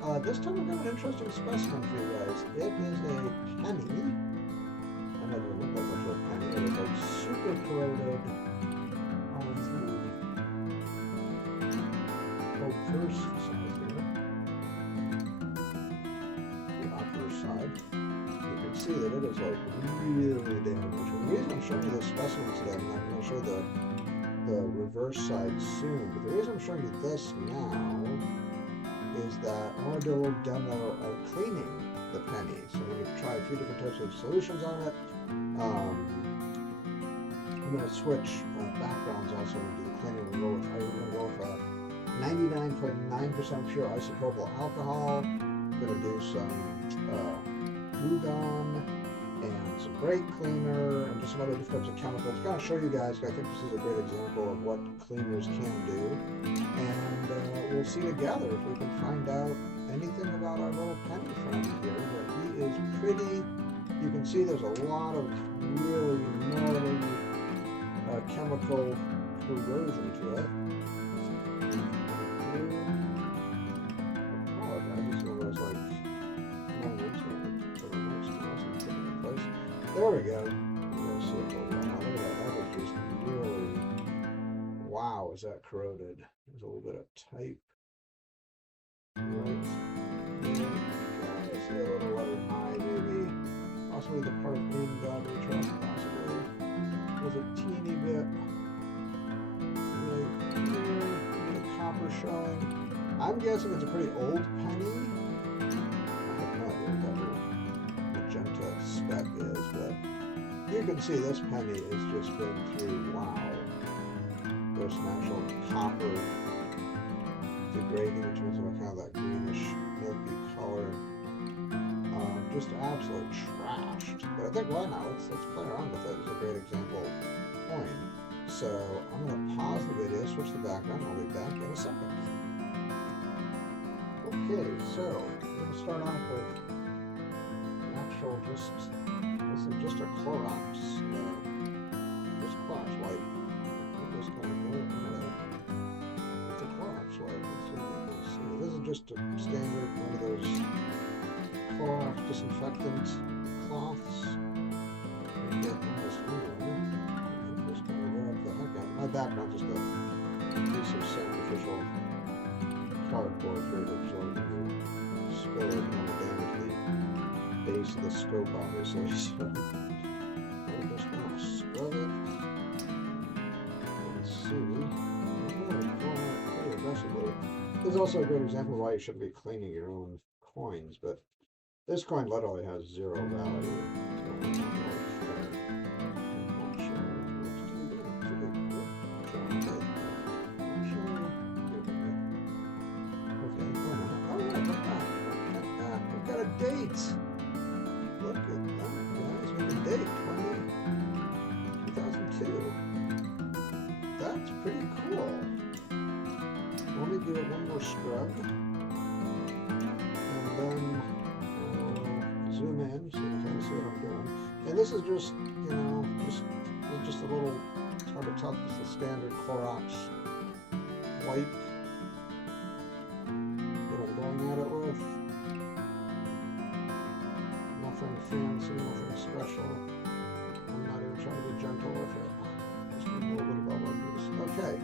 This time I've got an interesting specimen for you guys. It is a penny. I know it doesn't look like much of a penny. It is like super corroded on the reverse side here. The upper side. You can see that it is like really damaged. And the reason I'm showing you this specimen today, I'm not going to show the reverse side soon, but the reason I'm showing you this now is that I want to do a little demo of cleaning the penny. So I'm going to try a few different types of solutions on it. I'm going to switch backgrounds also and do the cleaning. We're going to go with 99.9% pure isopropyl alcohol. I'm going to do some glue gun and some brake cleaner and just some other different types of chemicals to kind of show you guys. I think this is a great example of what cleaners can do, and we'll see together if we can find out anything about our little penny friend here. But he is pretty, you can see there's a lot of really gnarly chemical corrosion to it. I apologize, this one was like there we go. Look at that. That was just really, wow, is that corroded? There's a little bit of type right there. Okay, see a little letter I maybe. Possibly the part in God we trust, possibly. There's a teeny bit right here. A bit of copper showing. I'm guessing it's a pretty old penny. I have no idea what that little magenta speck is, but you can see this penny has just been through, wow, there's some actual copper degrading in terms of kind of that greenish milky color, just absolutely trashed. But I think, well, now let's play around with it. It's a great example coin. So I'm going to pause the video, switch the background, I'll be back in a second. Okay, so we're going to start off with actual this is just a Clorox, just Clorox wipe. I'm just going to go with the Clorox wipe. Let's see what we can see. This is just a standard one of those Clorox disinfectant cloths. I'm just going to rub the heck out. My background just a piece of sacrificial cardboard here to absorb the spill it and want to damage the base of the scope, obviously. So we're just going to scrub it and see. I'm going to go on it pretty aggressively. This is also a great example of why you shouldn't be cleaning your own coins, but this coin literally has zero value. So I'm not really fair. I'm not sure it looks too good. A date. Look at that, guys. We have a date, 2002. That's pretty cool. Let me give it one more scrub. And then I'll zoom in so you can kind of see what I'm doing. And this is just, you know, just a little, it's hard to tell, it's a standard Clorox wipe that I'm going at it with. Nothing fancy, nothing special. I'm not even trying to be gentle with it. Just a little bit of bubble juice. Okay.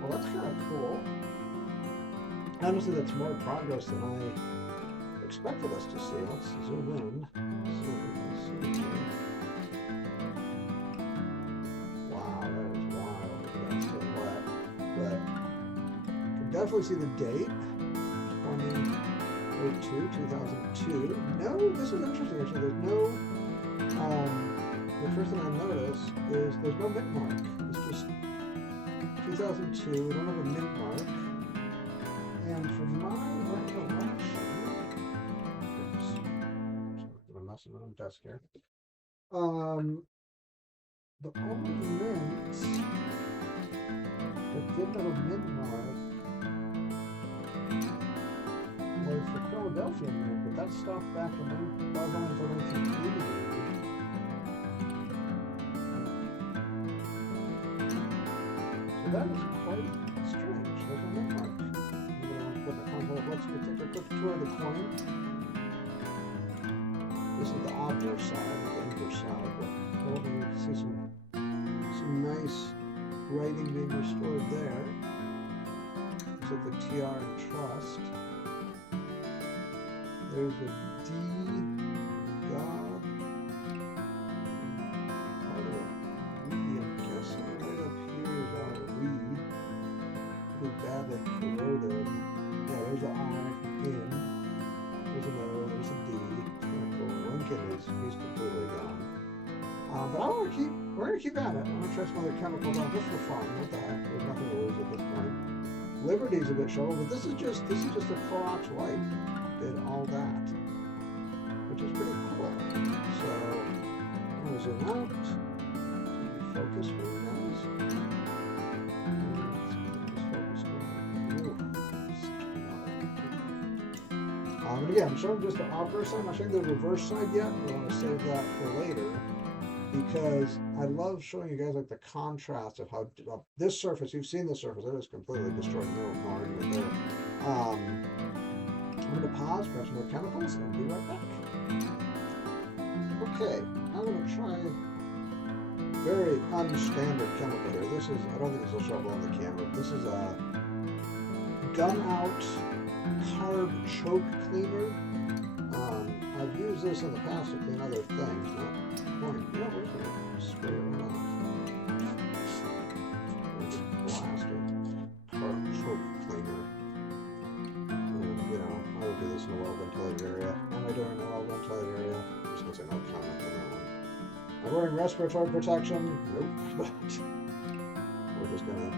Well, that's kind of cool. Honestly, that's more progress than I expected us to see. Let's zoom in. See what we can see here. Wow, that is wild. That's still wet. But you can definitely see the date. 2002. No, this is interesting actually. There's no, the first thing I notice is there's no mint mark. It's just 2002. We don't have a mint mark. And from my recollection, oops, I'm messing with my desk here. The only mint that didn't have a mint mark was the Philadelphia mint, but that stopped back in that was only until 1980. So that is quite strange. There's no mint mark. You want to put the convo, let's go take a quick tour of the coin. This is the obverse side, the inverse side, but over you can see some nice writing being restored there. Looks like the TR and Trust. There's the D, God, part of a we, I'm guessing. Right up here is our we. Pretty badly corroded. Yeah, there's the I, in. There's an O, there's a D. It's kind of cool. Lincoln is, he's completely gone. But we're gonna keep at it. I'm gonna try some other chemicals on just for fun. What the heck? There's nothing to lose at this point. Liberty's a bit shovel, but this is just a Clorox wipe. Did all that, which is pretty cool. So I'm gonna zoom out. Focus for you guys. And again, I'm showing just the obverse side. I'm not showing the reverse side yet. I want to save that for later because I love showing you guys like the contrast of how this surface. You've seen the surface; it is completely destroyed. No argument there. I'm going to pause, grab some more chemicals, and be right back. Okay, I'm going to try a very unstandard chemical here. This is, I don't think this will show up on the camera. This is a gum out carb choke cleaner. I've used this in the past to clean other things. Not point. You know, we're just going to spray it off. Blasted carb choke cleaner. You know, I would do this in a well-ventilated area. Am I doing a well-ventilated area? I'm just going to say no comment on that one. Am I wearing respiratory protection? Nope. But we're just going to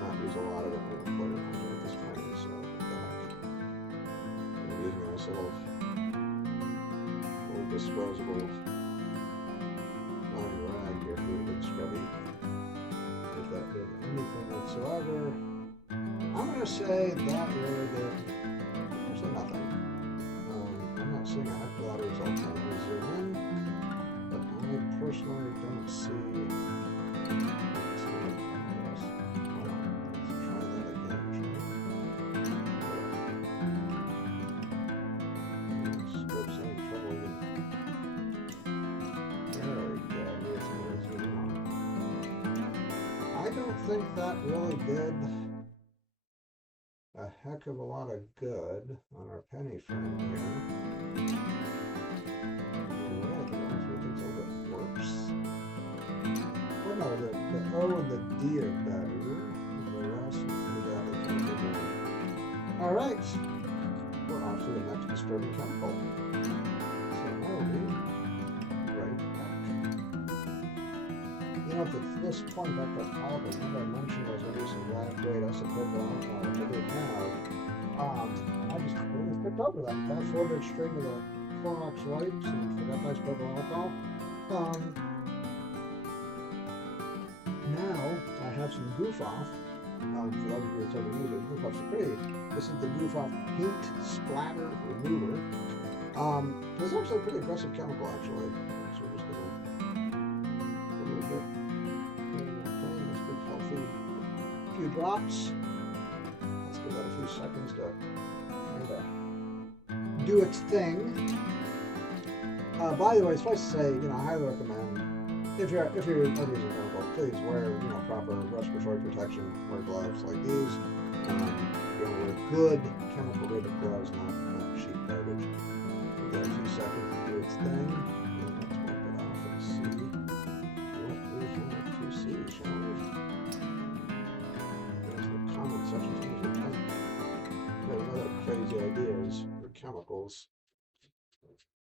not use a lot of it. We're going to put it on with this tiny, so what the heck. I'm using a nice little disposable rag here for a big scrubby. If that did anything whatsoever. I'm going to say that really did nothing. I'm not seeing a heck of a lot of results on it. Zoom in, but I personally don't see a ton of progress. Let's try that again. Scope's having trouble even. There we go. Maybe it's going to zoom on. I don't think that really did a heck of a lot of good on our penny frame here. In a way, I think honestly things a little bit worse. Well, no, the O and the D are better. The rest is better. Alright, we're on to the next disturbing chemical. So I will be right back. You know, at this point, after all the remember I mentioned I was going to do some grade isopropyl alcohol, which I did have. I just really picked over that. Fast forwarded straight to the Clorox wipes and forgot the isopropyl alcohol. Now I have some goof off. For those of you who've ever used it, goof off's pretty. This is the goof off paint splatter remover. This is actually a pretty aggressive chemical, actually. So we're just going to a little bit. Okay, nice big healthy few drops. Let's give that a few seconds to kind of do its thing. By the way, suffice to say, you know, I highly recommend if you're using chemical, please wear proper respiratory protection, wear gloves like these. Wear good chemical rated gloves, not cheap garbage. Give that a few seconds to do its thing. And let's wipe it off and see what we have to see, shall we? There's the comment section. There's other crazy ideas for chemicals.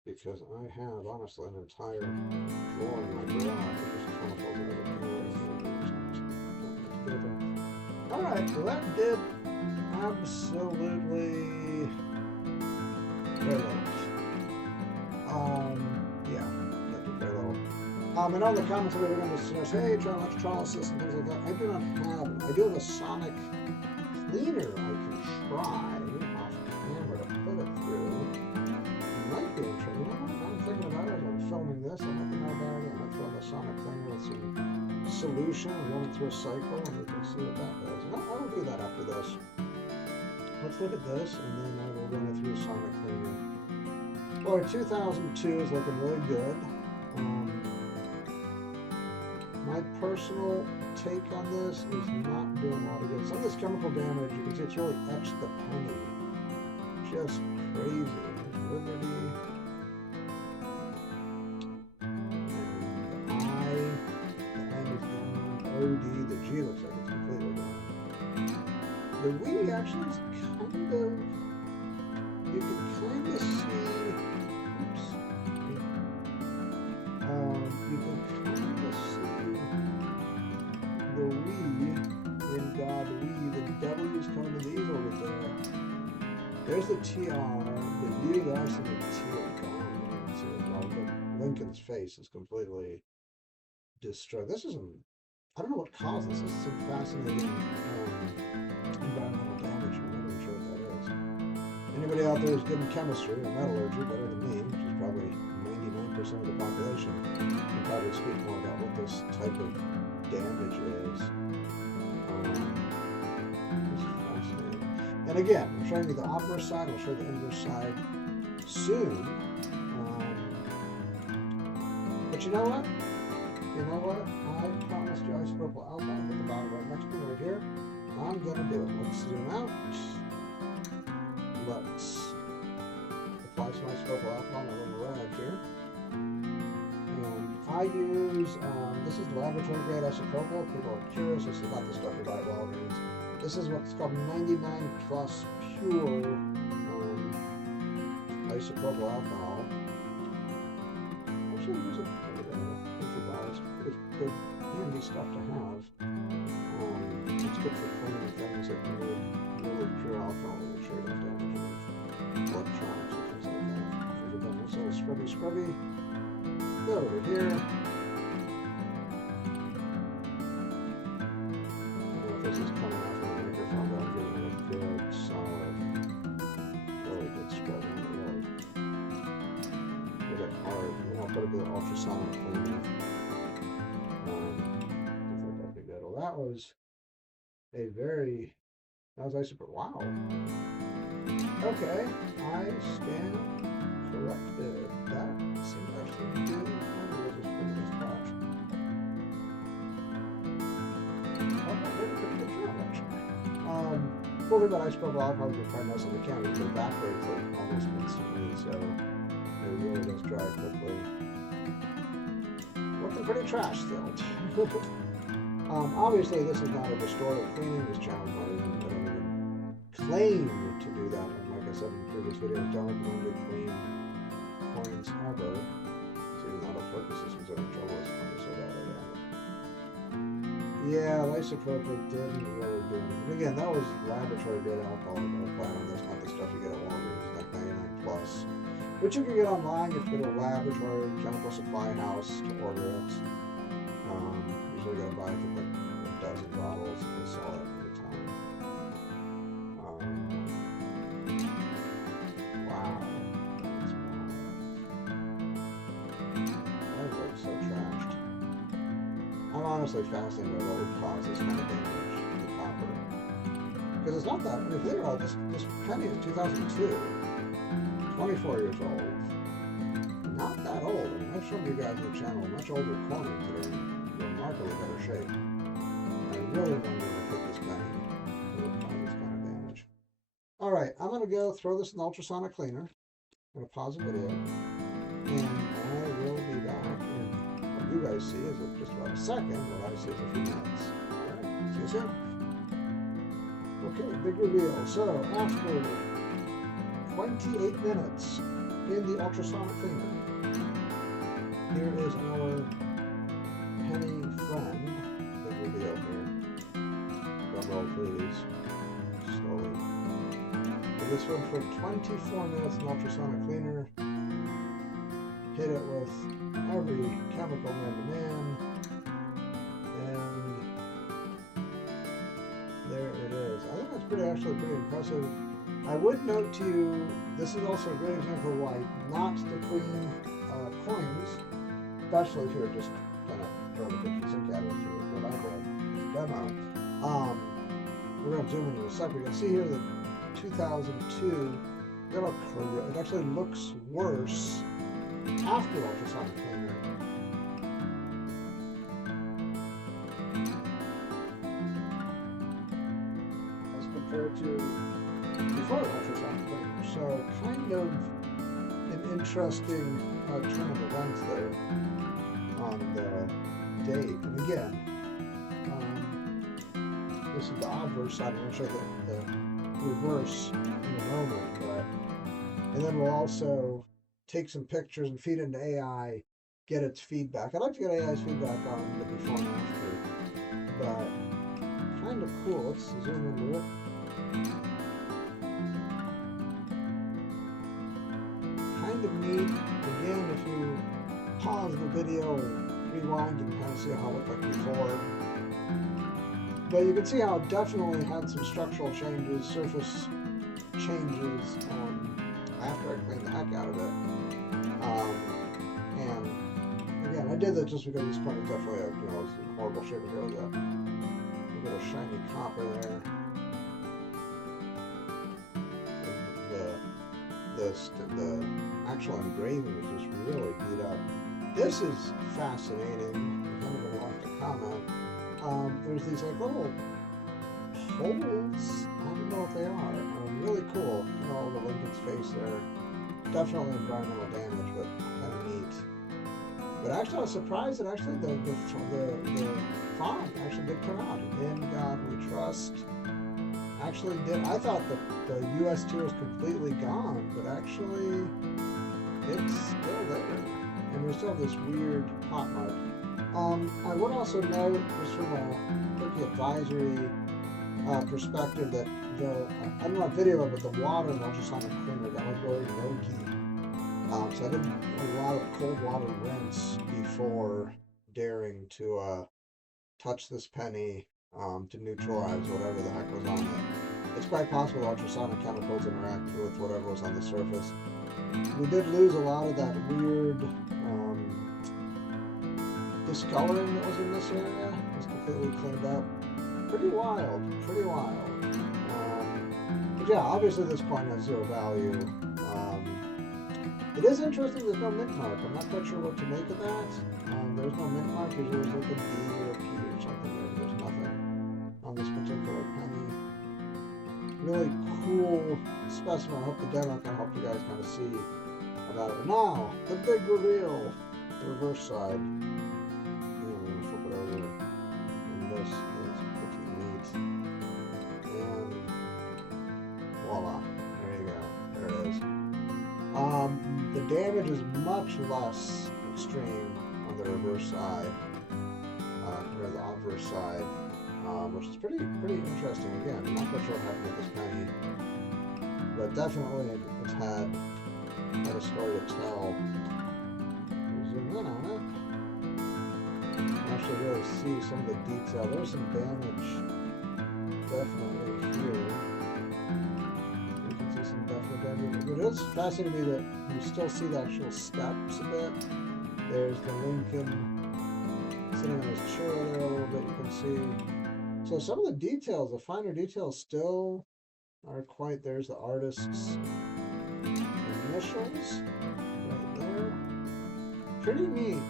Because I have, honestly, an entire drawer in my garage with just chemicals that are Alright, so that did absolutely very little. Yeah, that did very little. And all the comments that we were going to suggest, hey, try electrolysis and things like that. I do not have, I do have a sonic cleaner I can try off camera to put it through. Might be interesting. You know what? I'm thinking about it as I'm filming this. I might think about it. I might throw the sonic cleaner with some solution and run it through a cycle and we can see what that does. And I will do that after this. Let's look at this and then I will Boy, 2002 is looking really good. My personal take on this is not doing a lot of good. Some of this chemical damage, you can see it's really etched the penny. Just crazy. There's Liberty. And the N is gone. OD, the G looks like it's completely gone. The W actually is kind of, you can kind of see, oops. You can kind of see the we in God we, the W is coming to these over there. There's the TR, the U, the S, and the T are gone. So Lincoln's face is completely destroyed. This isn't, I don't know what caused this. This is some fascinating environmental damage. I'm not even sure what that is. Anybody out there who's good in chemistry or metallurgy, better than me, which is probably 99% of the population, can probably speak more about what this type of damage is. This is fascinating. And again, I'm showing you the obverse side, I'll show you the inverse side soon. But you know what? You know what? I promised you isopropyl alcohol at the bottom right next to me right here. I'm gonna do it. Let's zoom out. Let's apply some isopropyl alcohol on my little rag here. And I use, this is laboratory grade isopropyl. People are curious. This is not the stuff you buy at Walgreens. This is what's called 99 plus pure isopropyl alcohol. Actually, use it. It's good, handy stuff to have. It's good for cleaning things like really pure alcohol. Make sure you don't damage any electronics or things like that. We've done this little scrubby. Go over here. I don't know if this is coming out from the microphone, but I'm getting a good, solid, really good scrub on the road. Get it hard. And I'll put a bit of ultrasonic cleaner. That was isopropyl. Wow. Okay, I stand corrected. That seemed actually good. We'll just put this back. Okay, pretty good job actually. Cool thing about isopropyl alcohol is you find most of the can, it evaporates like almost instantly, so it really does dry quickly. Looking pretty trash still. Obviously, this is not a restorative cleaning. This channel is not even, I don't even claim to do that. And like I said in previous videos, don't recommend to clean coins ever. So even out of focus, this was having trouble with it, so that yeah, isopropyl didn't really do anything. And again, that was laboratory grade alcohol. That's not the stuff you get at Walgreens, like 99 plus. Which you can get online. You have to go to a laboratory, chemical supply house to order it. Usually gotta buy, I think, like a dozen bottles and they sell it every time. Wow. That's wild. That is like so trashed. I'm honestly fascinated by what would cause this kind of damage to the copper. Because it's not that, I mean, if think about it, this penny is 2002. 24 years old. Not that old. I mean, I've shown you guys on the channel much older coins that are remarkably better shape. I really wonder if this penny would cause this kind of damage. Alright, I'm going to go throw this in the ultrasonic cleaner. I'm going to pause the video. And I will be back in what you guys see is just about a second. What I see is a few minutes. Alright, see you soon. Okay, big reveal. So, after 28 minutes in the ultrasonic cleaner, here is our penny friend. Big reveal here. Drum roll please. Slowly. So this one for 24 minutes in ultrasonic cleaner. Hit it with every chemical known to man. And there it is. I think that's actually pretty impressive. I would note to you, this is also a great example of why not to clean coins, especially if you're just kind of throwing the kitchen sink at it or whatever, demo. We're going to zoom into a second. You can see here that 2002 Look how curly. It actually looks worse after ultrasonic cleaner. As compared to before ultrasonic cleaner. So kind of an interesting turn of events there on the date. And again, this is the obverse side. I'm going to show the reverse in a moment, but and then we'll also take some pictures and feed into AI, get its feedback. I'd like to get AI's feedback on the before and after, but kind of cool. Let's zoom into it. Kind of neat. Again, if you pause the video, rewind, you can kind of see how it looked like before. But you can see how it definitely had some structural changes, surface changes after I cleaned the heck out of it. And again, I did that just because this point is definitely it's in horrible shape. Here with a bit of shiny copper there. The actual engraving is just really beat up. This is fascinating. If anybody wants to comment, there's these like little holes. I don't know what they are. Really cool. You know, the Lincoln's face there. Definitely environmental damage, but kind of neat. But actually, I was surprised that actually the font actually did come out. In God We Trust actually did. I thought the US 2 was completely gone, but actually it's still there. And we still have this weird pot mark. I would also note, just from a cookie advisory perspective, that I don't know a video of it, but the water in ultrasonic cleaner got like really milky. So I did a lot of cold water rinse before daring to touch this penny to neutralize whatever the heck was on it. It's quite possible ultrasonic chemicals interact with whatever was on the surface. We did lose a lot of that weird discoloring that was in this area. It was completely cleaned up. Pretty wild, pretty wild. But yeah, obviously this coin has zero value. It is interesting there's no mint mark. I'm not quite sure what to make of that. There's no mint mark. Usually there's like a D or a P or something there. There's nothing on this particular penny. Really cool specimen. I hope the demo can help you guys kind of see about it. Now, the big reveal, the reverse side. We're going to flip it over. And this is pretty neat. And voila. There you go. There it is. The damage is much less extreme on the reverse side, or the obverse side, which is pretty interesting. Again, I'm not quite sure what happened with this penny, but definitely it's had a story to tell. Zoom in on it. You can actually really see some of the detail. There's some damage definitely here. It is fascinating to me that you still see the actual steps a bit. There's the Lincoln sitting on his chair there a little bit, you can see. So some of the details, the finer details still are quite, there's the artist's initials right there. Pretty neat,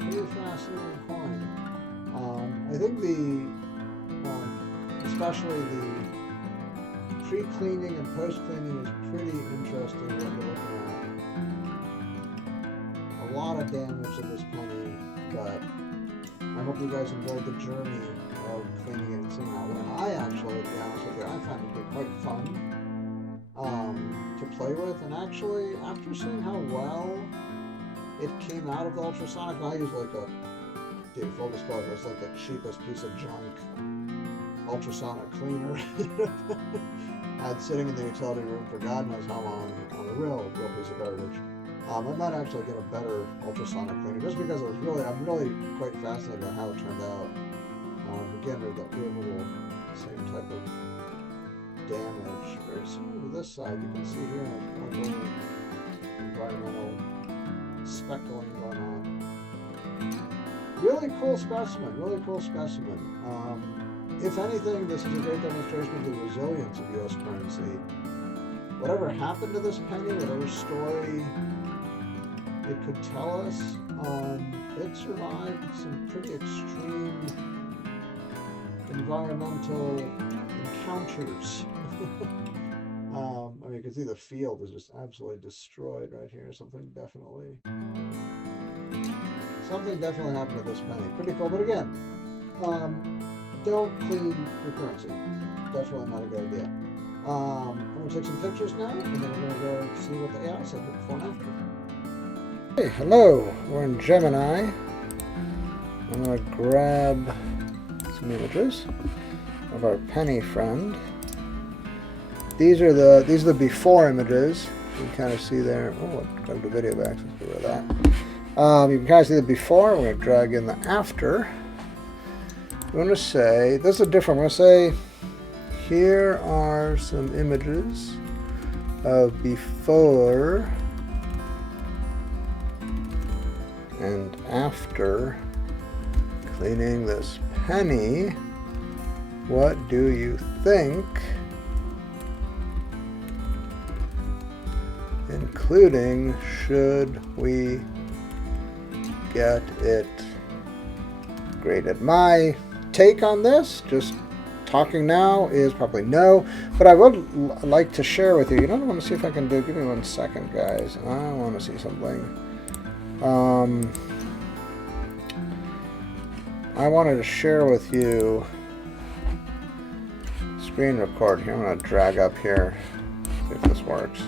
pretty fascinating coin. I think especially the pre-cleaning and post-cleaning is pretty interesting what you're looking at. A lot of damage to this penny, but I hope you guys enjoyed the journey of cleaning it and seeing how it went. I actually, to be honest with you, I found it to be quite fun to play with, and actually, after seeing how well it came out of the ultrasonic, I use like full disclosure, it's like the cheapest piece of junk ultrasonic cleaner had sitting in the utility room for God knows how long on a real piece of garbage. I might actually get a better ultrasonic cleaner just because I'm really quite fascinated by how it turned out. Again, we have a little same type of damage, very similar to this side. You can see here a little environmental speckling going on. Really cool specimen, really cool specimen. If anything, this is a great demonstration of the resilience of U.S. currency. whatever happened to this penny, whatever story it could tell us, it survived some pretty extreme environmental encounters. I mean, you can see the field is just absolutely destroyed right here. Something definitely happened to this penny. Pretty cool, but again, don't clean your currency. Definitely not a good idea. I'm going to take some pictures now, and then we're going to go see what the AI said before and after. Hey, hello. We're in Gemini. I'm going to grab some images of our penny friend. These are the before images. You can kind of see there. Oh, I've got the video back. Let's get rid of that. You can kind of see the before. We're going to drag in the after. I'm going to say, this is different. I'm going to say, here are some images of before and after cleaning this penny. What do you think? Including, should we get it graded? My take on this, just talking now, is probably no, but I would like to share with you. You know what I want to see if I can do? Give me 1 second, guys. I want to see something. I wanted to share with you screen record here. I'm going to drag up here, see if this works.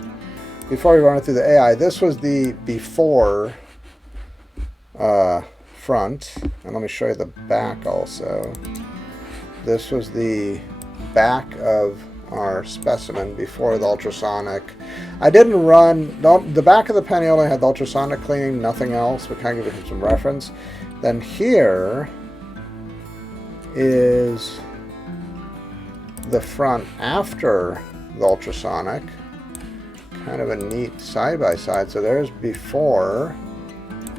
Before we run it through the AI, this was the before front, and let me show you the back also. This was the back of our specimen before the ultrasonic. I didn't run, the back of the penny only had the ultrasonic cleaning, nothing else, but kind of give it some reference. Then here is the front after the ultrasonic. Kind of a neat side-by-side. So there's before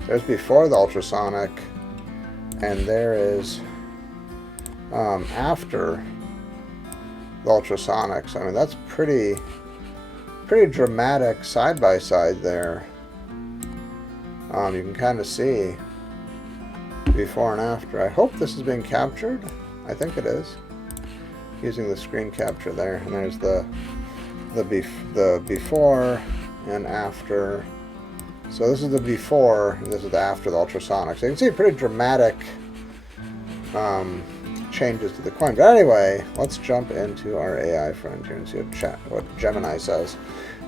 the ultrasonic, and there is after the ultrasonics. I mean, that's pretty dramatic side-by-side there. You can kind of see before and after. I hope this is being captured. I think it is, using the screen capture there. And there's the before and after. So this is the before, and this is the after the ultrasonic. So you can see pretty dramatic changes to the coin. But anyway, let's jump into our AI friend here and see what Gemini says.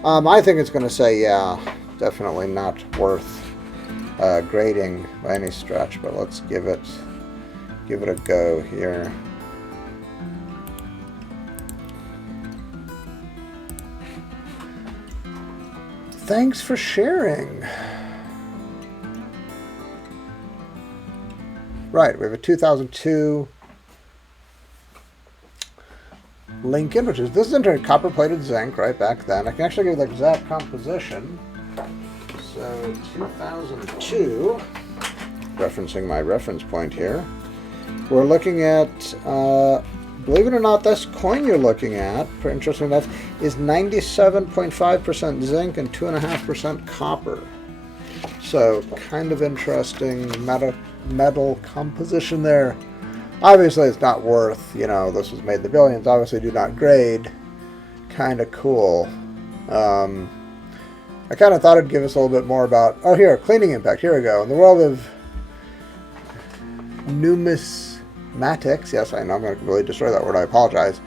I think it's going to say, yeah, definitely not worth grading by any stretch, but let's give it a go here. Thanks for sharing. Right, we have a 2002 Lincoln, this is into copper-plated zinc, right, back then. I can actually give you the exact composition. So 2002, referencing my reference point here, we're looking at, believe it or not, this coin you're looking at, interesting enough, is 97.5% zinc and 2.5% copper. So kind of interesting metal composition there. Obviously it's not worth, you know, this was made in the billions, obviously do not grade. Kind of cool. I kind of thought it'd give us a little bit more about, oh here, cleaning impact, here we go. In the world of numismatics, yes, I know I'm going to really destroy that word, I apologize.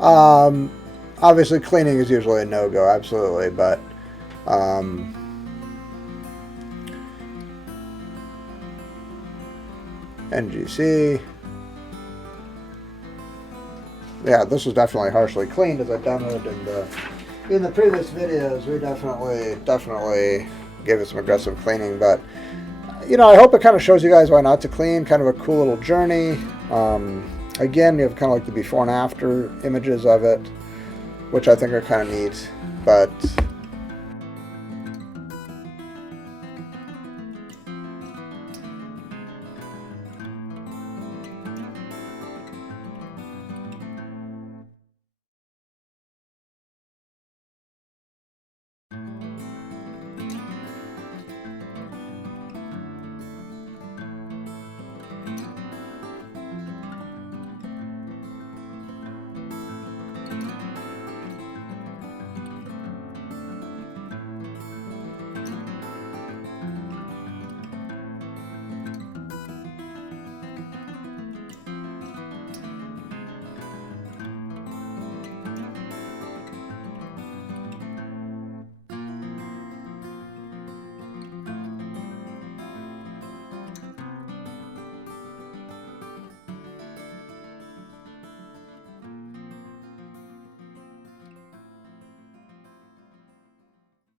Obviously cleaning is usually a no-go, absolutely, but NGC. Yeah, this was definitely harshly cleaned, as I demoed in the previous videos. We definitely gave it some aggressive cleaning, but you know, I hope it kind of shows you guys why not to clean. Kind of a cool little journey. Again, you have kind of like the before and after images of it, which I think are kind of neat. But